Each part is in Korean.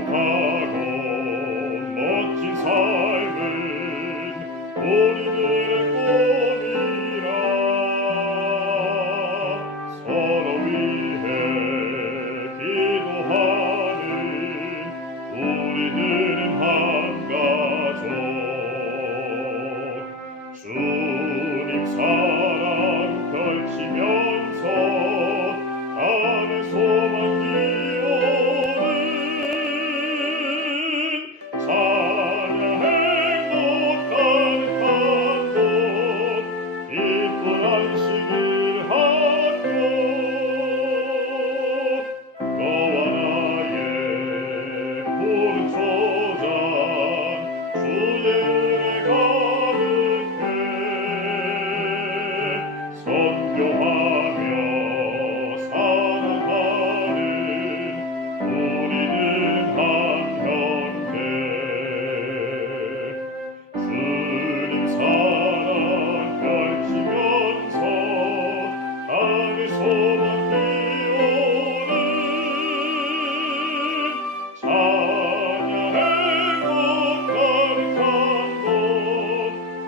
행복하고 멋진 삶은 우리들의 꿈이라. 서로 위해 기도하는 우리들은 한 가족. 주님 사랑 펼치면서 하늘 소망 기오는 찬양 행복한 한곳 기쁜 안식일 학교. 너와 나의 푸른 초장 주의 은혜 가득해 선교하며 살아가는 우리는 한 형제. 주님 사랑 펼치면서 하늘 소망 피우는 찬양 행복 가득한 곳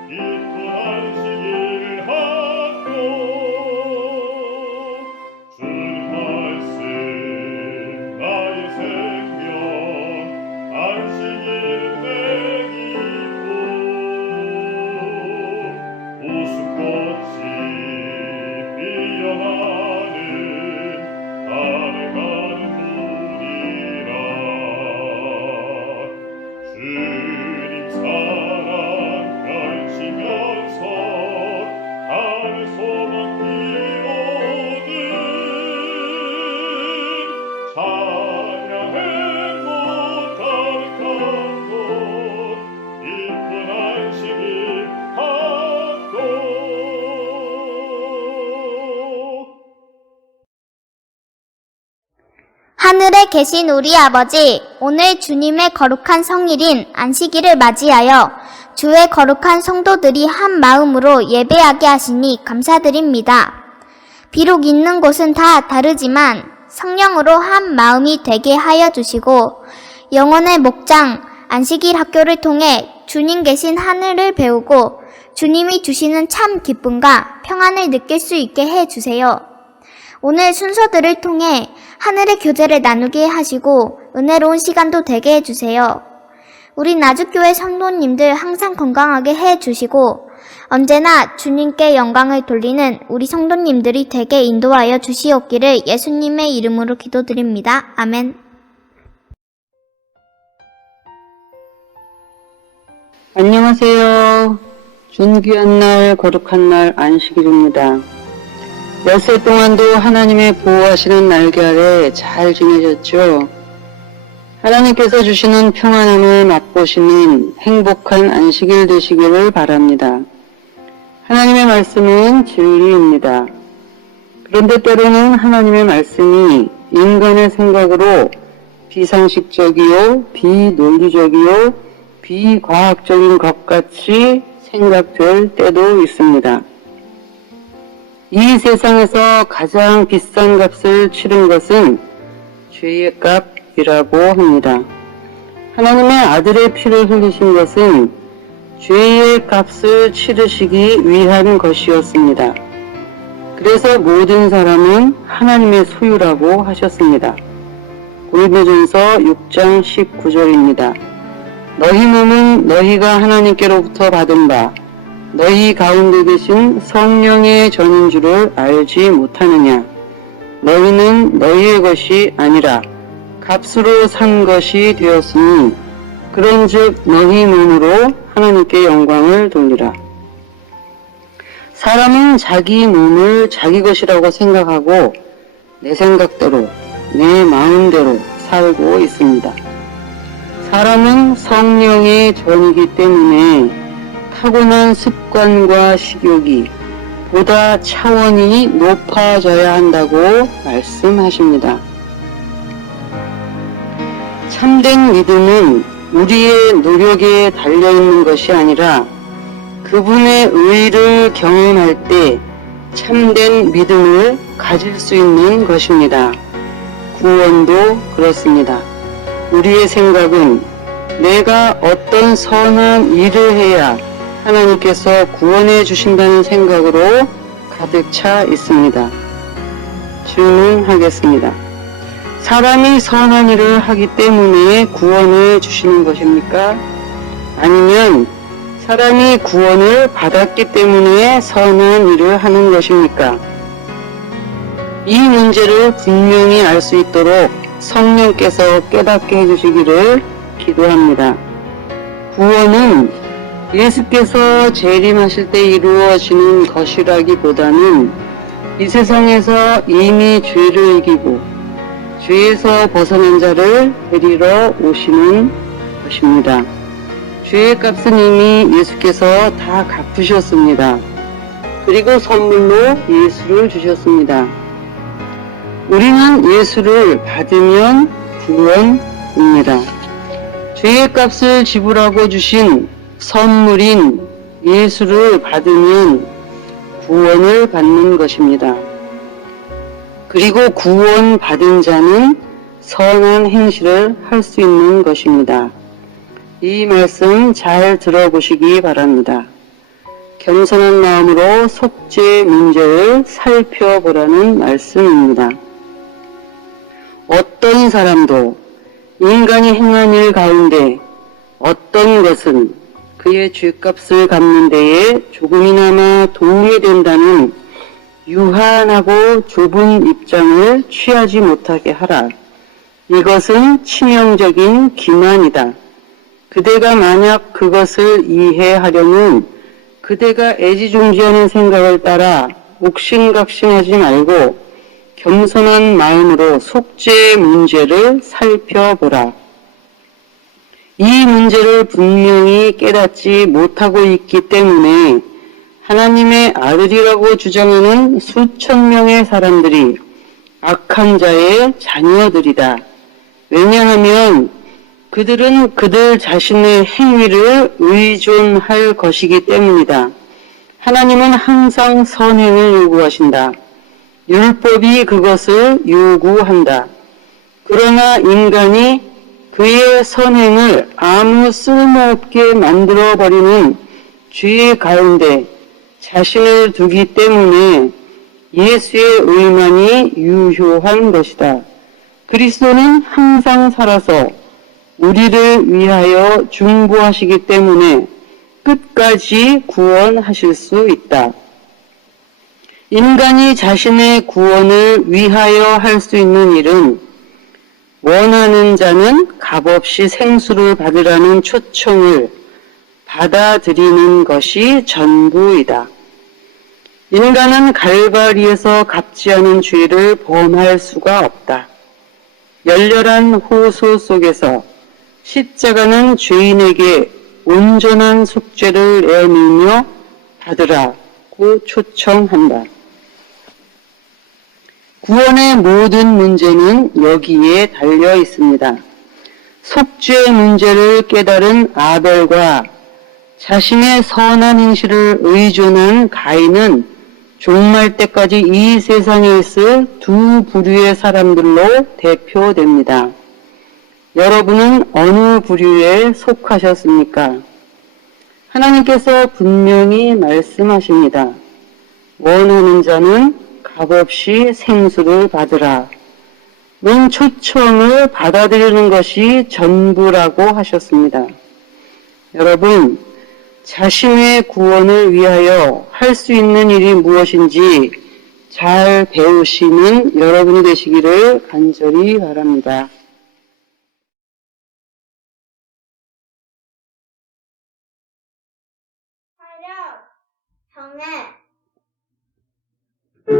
기쁜 안식일 학교. 주님 말씀 나의 생명 안식일은 내 기쁨. 웃음꽃이 피어나는 하늘 가는 우리라. 주님 사랑 펼치면서 하늘 소망 피우는 찬양 행복 가득한 곳 기쁜 안식일 학교. 하늘에 계신 우리 아버지, 오늘 주님의 거룩한 성일인 안식일을 맞이하여 주의 거룩한 성도들이 한 마음으로 예배하게 하시니 감사드립니다. 비록 있는 곳은 다 다르지만 성령으로 한 마음이 되게 하여 주시고 영혼의 목장 안식일 학교를 통해 주님 계신 하늘을 배우고 주님이 주시는 참 기쁨과 평안을 느낄 수 있게 해 주세요. 오늘 순서들을 통해 하늘의 교제를 나누게 하시고 은혜로운 시간도 되게 해주세요. 우리 나주교회 성도님들 항상 건강하게 해주시고 언제나 주님께 영광을 돌리는 우리 성도님들이 되게 인도하여 주시옵기를 예수님의 이름으로 기도드립니다. 아멘. 안녕하세요. 존귀한 날, 거룩한 날 안식일입니다. 엿새 동안도 하나님의 보호하시는 날개 아래 잘 지내셨죠? 하나님께서 주시는 평안함을 맛보시는 행복한 안식일 되시기를 바랍니다. 하나님의 말씀은 진리입니다. 그런데 때로는 하나님의 말씀이 인간의 생각으로 비상식적이요, 비논리적이요, 비과학적인 것 같이 생각될 때도 있습니다. 이 세상에서 가장 비싼 값을 치른 것은 죄의 값이라고 합니다. 하나님의 아들의 피를 흘리신 것은 죄의 값을 치르시기 위한 것이었습니다. 그래서 모든 사람은 하나님의 소유라고 하셨습니다. 고린도전서 6장 19절입니다. 너희 몸은 너희가 하나님께로부터 받은 바 너희 가운데 계신 성령의 전인 줄을 알지 못하느냐. 너희는 너희의 것이 아니라 값으로 산 것이 되었으니 그런즉 너희 몸으로 하나님께 영광을 돌리라. 사람은 자기 몸을 자기 것이라고 생각하고 내 생각대로 내 마음대로 살고 있습니다. 사람은 성령의 전이기 때문에 타고난 습관과 식욕이 보다 차원이 높아져야 한다고 말씀하십니다. 참된 믿음은 우리의 노력에 달려있는 것이 아니라 그분의 의를 경험할 때 참된 믿음을 가질 수 있는 것입니다. 구원도 그렇습니다. 우리의 생각은 내가 어떤 선한 일을 해야 하나님께서 구원해 주신다는 생각으로 가득 차 있습니다. 질문하겠습니다. 사람이 선한 일을 하기 때문에 구원을 주시는 것입니까? 아니면 사람이 구원을 받았기 때문에 선한 일을 하는 것입니까? 이 문제를 분명히 알 수 있도록 성령께서 깨닫게 해주시기를 기도합니다. 구원은 예수께서 재림하실 때 이루어지는 것이라기보다는 이 세상에서 이미 죄를 이기고 죄에서 벗어난 자를 데리러 오시는 것입니다. 죄의 값은 이미 예수께서 다 갚으셨습니다. 그리고 선물로 예수를 주셨습니다. 우리는 예수를 받으면 구원입니다. 죄의 값을 지불하고 주신 선물인 예수를 받으면 구원을 받는 것입니다. 그리고 구원받은 자는 선한 행실을 할 수 있는 것입니다. 이 말씀 잘 들어보시기 바랍니다. 겸손한 마음으로 속죄 문제를 살펴보라는 말씀입니다. 어떤 사람도 인간이 행한 일 가운데 어떤 것은 그의 죄값을 갚는 데에 조금이나마 도움이 된다는 유한하고 좁은 입장을 취하지 못하게 하라. 이것은 치명적인 기만이다. 그대가 만약 그것을 이해하려면 그대가 애지중지하는 생각을 따라 옥신각신하지 말고 겸손한 마음으로 속죄의 문제를 살펴보라. 이 문제를 분명히 깨닫지 못하고 있기 때문에 하나님의 아들이라고 주장하는 수천 명의 사람들이 악한 자의 자녀들이다. 왜냐하면 그들은 그들 자신의 행위를 의존할 것이기 때문이다. 하나님은 항상 선행을 요구하신다. 율법이 그것을 요구한다. 그러나 인간이 그의 선행을 아무 쓸모없게 만들어버리는 죄 가운데 자신을 두기 때문에 예수의 의만이 유효한 것이다. 그리스도는 항상 살아서 우리를 위하여 중보하시기 때문에 끝까지 구원하실 수 있다. 인간이 자신의 구원을 위하여 할 수 있는 일은 원하는 자는 값없이 생수를 받으라는 초청을 받아들이는 것이 전부이다. 인간은 갈바리에서 갚지 않은 죄를 범할 수가 없다. 열렬한 호소 속에서 십자가는 죄인에게 온전한 속죄를 내밀며 받으라고 초청한다. 구원의 모든 문제는 여기에 달려 있습니다. 속죄 문제를 깨달은 아벨과 자신의 선한 행실을 의존한 가인은 종말 때까지 이 세상에 있을 두 부류의 사람들로 대표됩니다. 여러분은 어느 부류에 속하셨습니까? 하나님께서 분명히 말씀하십니다. 원하는 자는 값없이 생수를 받으라. 는 초청을 받아들이는 것이 전부라고 하셨습니다. 여러분, 자신의 구원을 위하여 할 수 있는 일이 무엇인지 잘 배우시는 여러분이 되시기를 간절히 바랍니다. 정해. 우리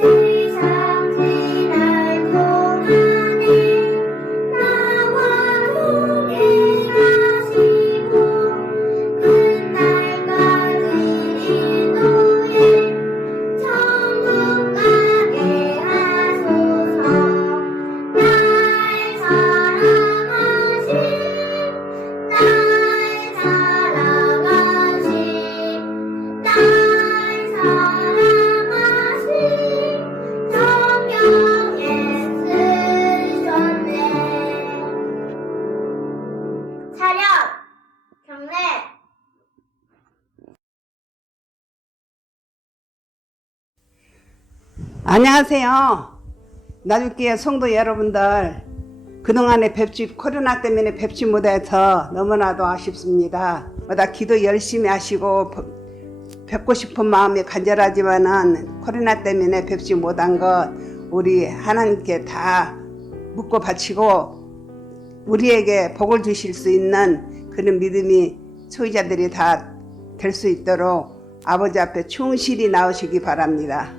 세상 지날 동안에 나와 함께 하시고 그날까지 인도에 천국 가게 하소서. 날 사랑하신 성경에 쓰셨네. 차렷! 경례! 안녕하세요. 나주교회 성도 여러분들, 그동안에 코로나 때문에 뵙지 못해서 너무나도 아쉽습니다. 나 기도 열심히 하시고 뵙고 싶은 마음이 간절하지만은 코로나 때문에 뵙지 못한 것 우리 하나님께 다 묻고 바치고 우리에게 복을 주실 수 있는 그런 믿음이 소유자들이 다 될 수 있도록 아버지 앞에 충실히 나오시기 바랍니다.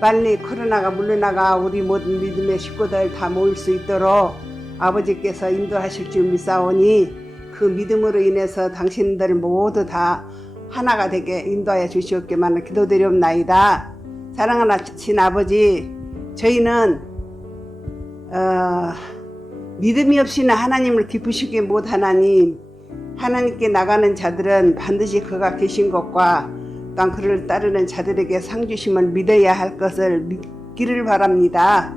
빨리 코로나가 물러나가 우리 모든 믿음의 식구들 다 모일 수 있도록 아버지께서 인도하실 줄 믿사오니 그 믿음으로 인해서 당신들 모두 다 하나가 되게 인도하여 주시옵기만을 기도드리옵나이다. 사랑하신 아버지, 저희는 믿음이 없이는 하나님을 기쁘시게 못하나니 하나님께 나가는 자들은 반드시 그가 계신 것과 또한 그를 따르는 자들에게 상 주심을 믿어야 할 것을 믿기를 바랍니다.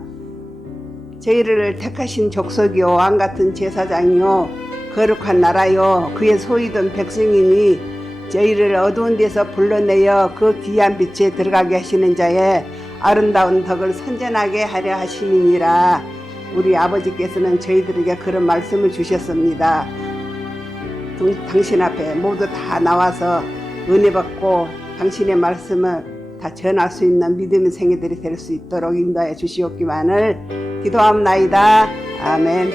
저희를 택하신 족속이요 왕같은 제사장이요 거룩한 나라요 그의 소유된 백성이니 저희를 어두운 데서 불러내어 그 귀한 빛에 들어가게 하시는 자의 아름다운 덕을 선전하게 하려 하심이니라. 우리 아버지께서는 저희들에게 그런 말씀을 주셨습니다. 당신 앞에 모두 다 나와서 은혜 받고 당신의 말씀을 다 전할 수 있는 믿음의 생애들이 될 수 있도록 인도하여 주시옵기만을 기도합나이다. 아멘.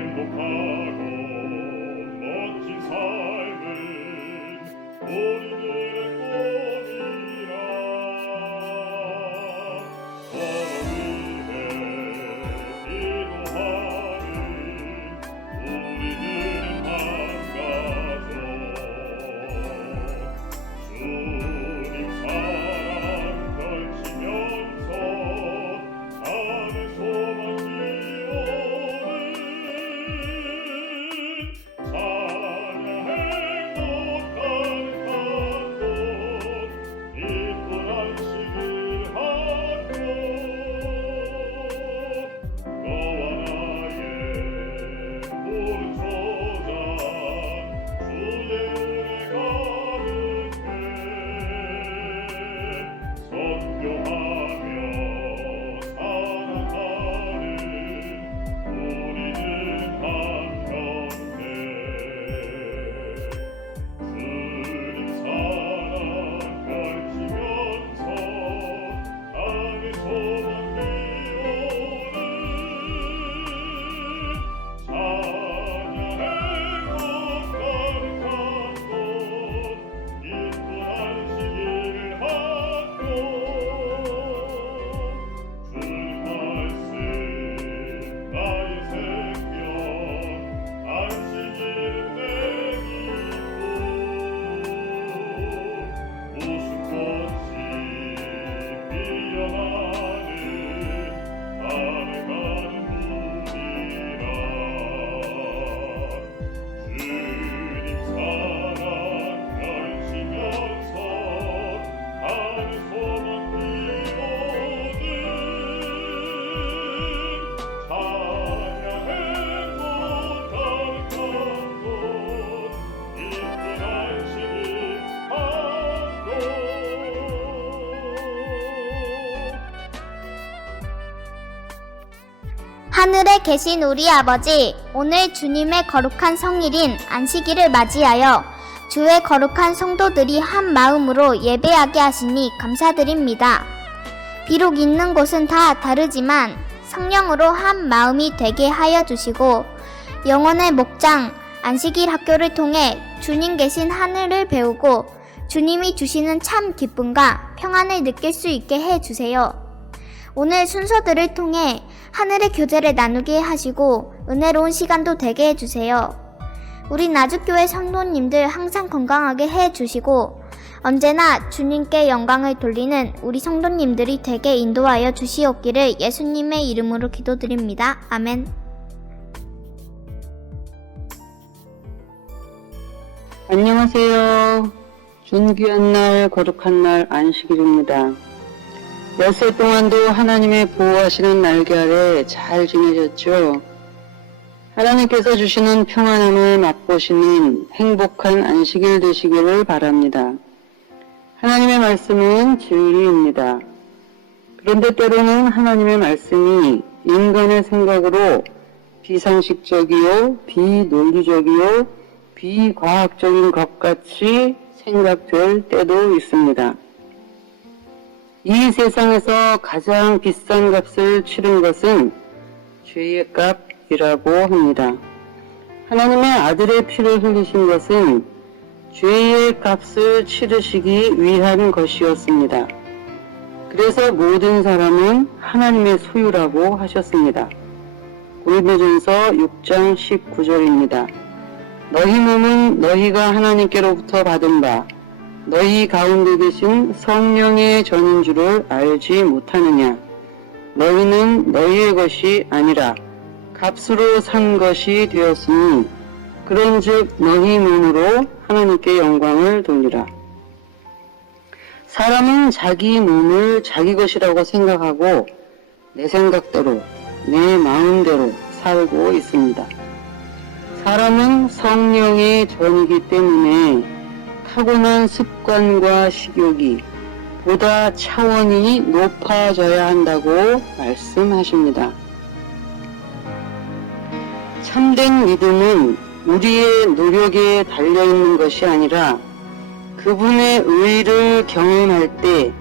행복하고 멋진 삶은 우리들의 꿈이라. 서로 위해 기도하는 우리들은 한 가족. 주님 사랑 걸치면서 하늘 소망 기오는 하늘에 계신 우리 아버지, 오늘 주님의 거룩한 성일인 안식일을 맞이하여 주의 거룩한 성도들이 한 마음으로 예배하게 하시니 감사드립니다. 비록 있는 곳은 다 다르지만 성령으로 한 마음이 되게 하여 주시고 영혼의 목장 안식일 학교를 통해 주님 계신 하늘을 배우고 주님이 주시는 참 기쁨과 평안을 느낄 수 있게 해 주세요. 오늘 순서들을 통해 하늘의 교제를 나누게 하시고 은혜로운 시간도 되게 해 주세요. 우리 나주교회 성도님들 항상 건강하게 해 주시고 언제나 주님께 영광을 돌리는 우리 성도님들이 되게 인도하여 주시옵기를 예수님의 이름으로 기도드립니다. 아멘. 안녕하세요. 존귀한 날, 거룩한 날, 안식일입니다. 엿새 동안도 하나님의 보호하시는 날개 아래 잘 지내셨죠? 하나님께서 주시는 평안함을 맛보시는 행복한 안식일 되시기를 바랍니다. 하나님의 말씀은 진리입니다. 그런데 때로는 하나님의 말씀이 인간의 생각으로 비상식적이요, 비논리적이요, 비과학적인 것 같이 생각될 때도 있습니다. 이 세상에서 가장 비싼 값을 치른 것은 죄의 값이라고 합니다. 하나님의 아들의 피를 흘리신 것은 죄의 값을 치르시기 위한 것이었습니다. 그래서 모든 사람은 하나님의 소유라고 하셨습니다. 고린도전서 6장 19절입니다. 너희 몸은 너희가 하나님께로부터 받은 바 너희 가운데 계신 성령의 전인 줄을 알지 못하느냐. 너희는 너희의 것이 아니라 값으로 산 것이 되었으니 그런즉 너희 몸으로 하나님께 영광을 돌리라. 사람은 자기 몸을 자기 것이라고 생각하고 내 생각대로, 내 마음대로 살고 있습니다. 사람은 성령의 전이기 때문에 타고난 습관과 식욕이 보다 차원이 높아져야 한다고 말씀하십니다. 참된 믿음은 우리의 노력에 달려있는 것이 아니라 그분의 의를 경험할 때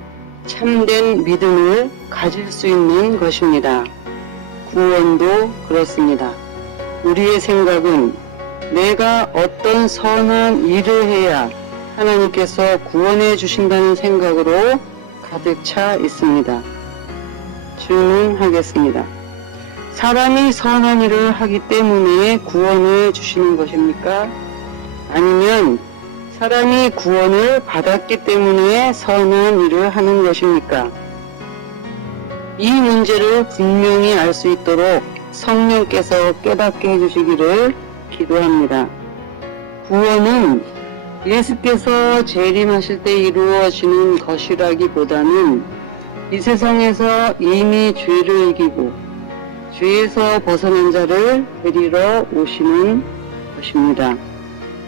참된 믿음을 가질 수 있는 것입니다. 구원도 그렇습니다. 우리의 생각은 내가 어떤 선한 일을 해야 하나님께서 구원해 주신다는 생각으로 가득 차 있습니다. 질문하겠습니다. 사람이 선한 일을 하기 때문에 구원을 주시는 것입니까? 아니면 사람이 구원을 받았기 때문에 선한 일을 하는 것입니까? 이 문제를 분명히 알 수 있도록 성령께서 깨닫게 해주시기를 기도합니다. 구원은 예수께서 재림하실 때 이루어지는 것이라기보다는 이 세상에서 이미 죄를 이기고 죄에서 벗어난 자를 데리러 오시는 것입니다.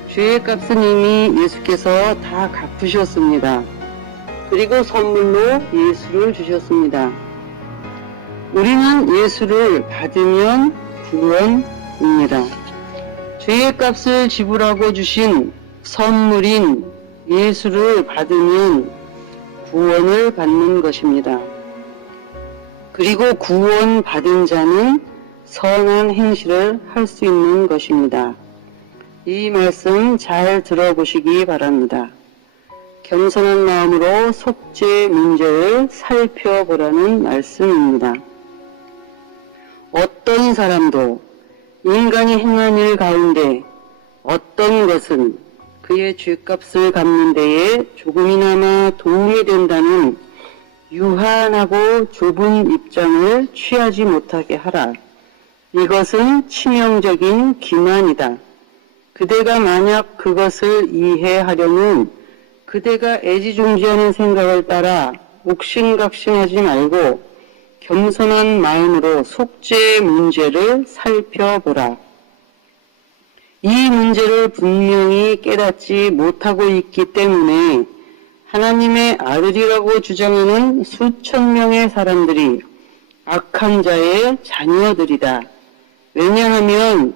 죄의 값은 이미 예수께서 다 갚으셨습니다. 그리고 선물로 예수를 주셨습니다. 우리는 예수를 받으면 구원입니다. 죄의 값을 지불하고 주신 선물인 예수를 받으면 구원을 받는 것입니다. 그리고 구원 받은 자는 선한 행실을 할 수 있는 것입니다. 이 말씀 잘 들어보시기 바랍니다. 겸손한 마음으로 속죄 문제를 살펴보라는 말씀입니다. 어떤 사람도 인간이 행한 일 가운데 어떤 것은 그의 죄값을 갚는 데에 조금이나마 도움이 된다는 유한하고 좁은 입장을 취하지 못하게 하라. 이것은 치명적인 기만이다. 그대가 만약 그것을 이해하려면 그대가 애지중지하는 생각을 따라 옥신각신하지 말고 겸손한 마음으로 속죄의 문제를 살펴보라. 이 문제를 분명히 깨닫지 못하고 있기 때문에 하나님의 아들이라고 주장하는 수천 명의 사람들이 악한 자의 자녀들이다. 왜냐하면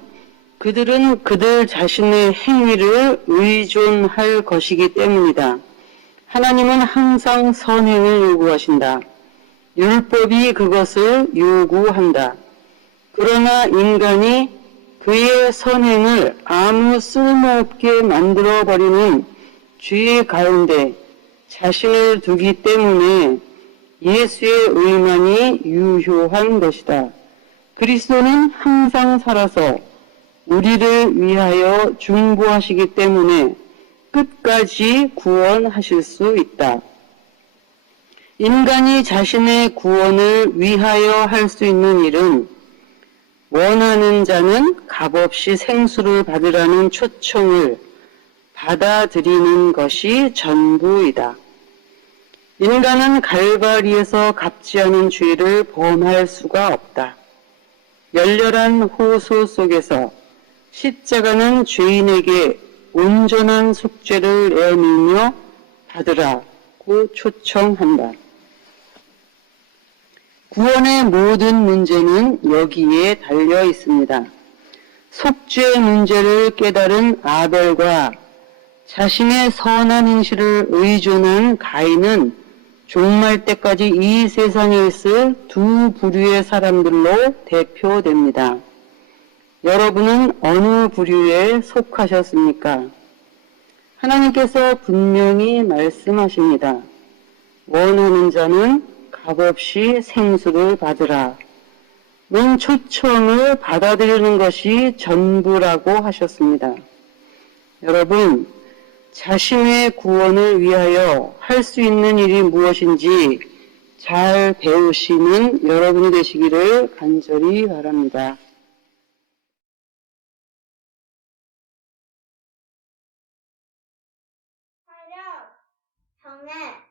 그들은 그들 자신의 행위를 의존할 것이기 때문이다. 하나님은 항상 선행을 요구하신다. 율법이 그것을 요구한다. 그러나 인간이 그의 선행을 아무 쓸모없게 만들어버리는 죄 가운데 자신을 두기 때문에 예수의 의만이 유효한 것이다. 그리스도는 항상 살아서 우리를 위하여 중보하시기 때문에 끝까지 구원하실 수 있다. 인간이 자신의 구원을 위하여 할 수 있는 일은 원하는 자는 값없이 생수를 받으라는 초청을 받아들이는 것이 전부이다. 인간은 갈바리에서 갚지 않은 죄를 범할 수가 없다. 열렬한 호소 속에서 십자가는 죄인에게 온전한 속죄를 내밀며 받으라고 초청한다. 구원의 모든 문제는 여기에 달려 있습니다. 속죄의 문제를 깨달은 아벨과 자신의 선한 행실을 의존한 가인은 종말 때까지 이 세상에 있을 두 부류의 사람들로 대표됩니다. 여러분은 어느 부류에 속하셨습니까? 하나님께서 분명히 말씀하십니다. 원하는 자는 값없이 생수를 받으라. 는 초청을 받아들이는 것이 전부라고 하셨습니다. 여러분, 자신의 구원을 위하여 할 수 있는 일이 무엇인지 잘 배우시는 여러분이 되시기를 간절히 바랍니다. 정해.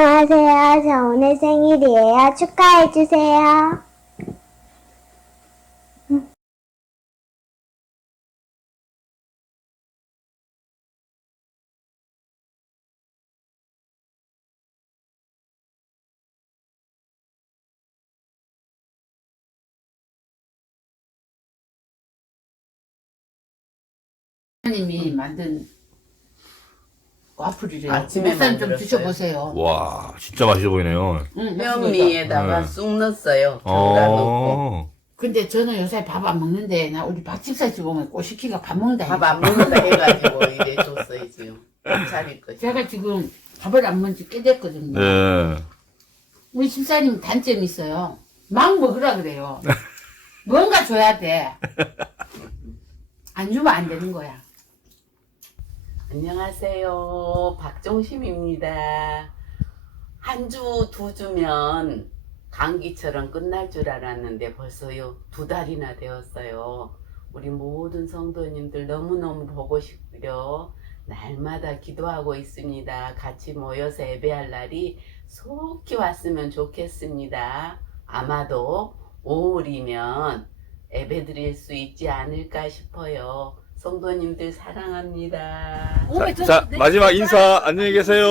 안녕하세요. 저 오늘 생일이에요. 축하해주세요. 님이 만든 와플이래요. 아침에 목사님 좀 만들었어요. 드셔보세요. 와, 진짜 맛있어 보이네요. 현미에다가 네. 쑥 넣었어요. 전가 넣고. 근데 저는 요새 밥 안 먹는데 나 우리 박 집사 집 오면 꼬시키가 밥 먹는다. 밥 안 먹는다 해가지고 이래 줬어요 지금. 차릴 거. 제가 지금 밥을 안 먹은 지 꽤 됐거든요. 네. 우리 집사님 단점이 있어요. 막 먹으라 그래요. 뭔가 줘야 돼. 안 주면 안 되는 거야. 안녕하세요. 박종심입니다. 한 주, 두 주면 감기처럼 끝날 줄 알았는데 벌써요 2달이나 되었어요. 우리 모든 성도님들 너무너무 보고 싶으려 날마다 기도하고 있습니다. 같이 모여서 예배할 날이 속히 왔으면 좋겠습니다. 아마도 5월이면 예배 드릴 수 있지 않을까 싶어요. 성도님들 사랑합니다. 자, 마지막 인사. 안녕히 계세요.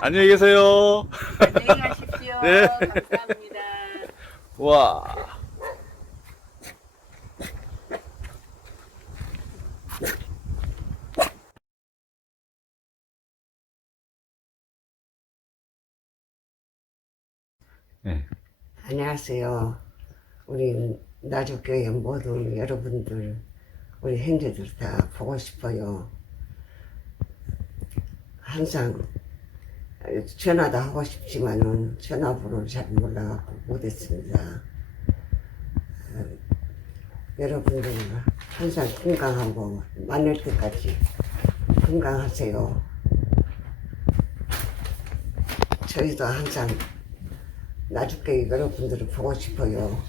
안녕히 계세요. 안녕히 가십시오. 네. 감사합니다. 와. 네. 안녕하세요. 우리 나주교회 모든 여러분들, 우리 형제들 다 보고 싶어요. 항상 전화도 하고 싶지만은 전화번호를 잘 몰라갖고 못했습니다. 여러분들 항상 건강하고 만날 때까지 건강하세요. 저희도 항상 나주교회 여러분들을 보고 싶어요.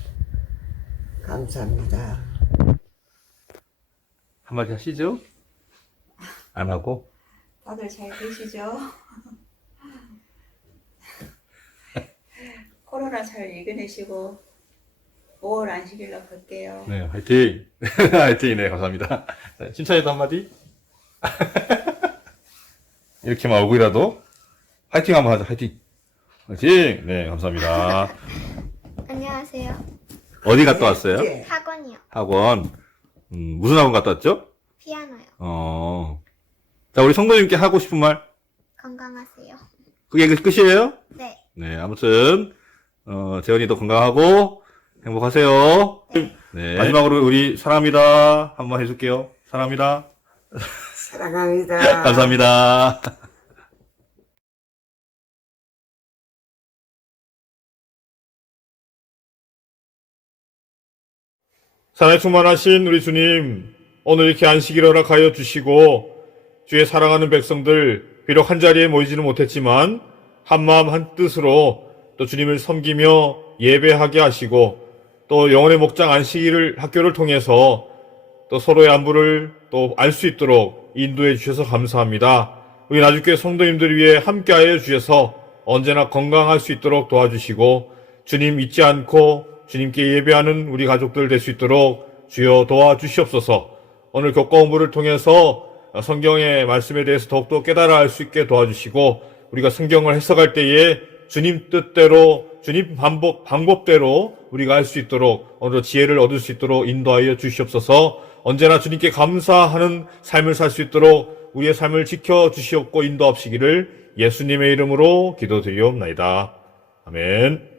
감사합니다. 한마디 하시죠? 안 하고? 다들 잘 계시죠? 코로나 잘 이겨내시고 5월 안식일로 갈게요. 네, 화이팅! 화이팅! 네, 감사합니다. 자, 심사에도 한마디? 이렇게만 얼굴이라도 화이팅 한번 하자, 화이팅! 화이팅! 네, 감사합니다. 안녕하세요. 어디 갔다 왔어요? 학원이요. 학원. 무슨 학원 갔다 왔죠? 피아노요. 자, 우리 성도님께 하고 싶은 말? 건강하세요. 그게 끝이에요? 네. 네, 아무튼, 재현이도 건강하고, 행복하세요. 네. 마지막으로 우리 사랑합니다. 한번 해줄게요. 사랑합니다. 사랑합니다. 감사합니다. 사랑에 충만하신 우리 주님, 오늘 이렇게 안식일 허락하여 주시고 주의 사랑하는 백성들 비록 한자리에 모이지는 못했지만 한마음 한뜻으로 또 주님을 섬기며 예배하게 하시고 또 영혼의 목장 안식일을 학교를 통해서 또 서로의 안부를 또 알 수 있도록 인도해 주셔서 감사합니다. 우리 나주교회 성도님들 위해 함께하여 주셔서 언제나 건강할 수 있도록 도와주시고 주님 잊지 않고 주님께 예배하는 우리 가족들 될 수 있도록 주여 도와주시옵소서. 오늘 교과 공부를 통해서 성경의 말씀에 대해서 더욱더 깨달아 알 수 있게 도와주시고 우리가 성경을 해석할 때에 주님 뜻대로 주님 방법대로 우리가 할 수 있도록 오늘 지혜를 얻을 수 있도록 인도하여 주시옵소서. 언제나 주님께 감사하는 삶을 살 수 있도록 우리의 삶을 지켜주시옵고 인도하시기를 예수님의 이름으로 기도드리옵나이다. 아멘.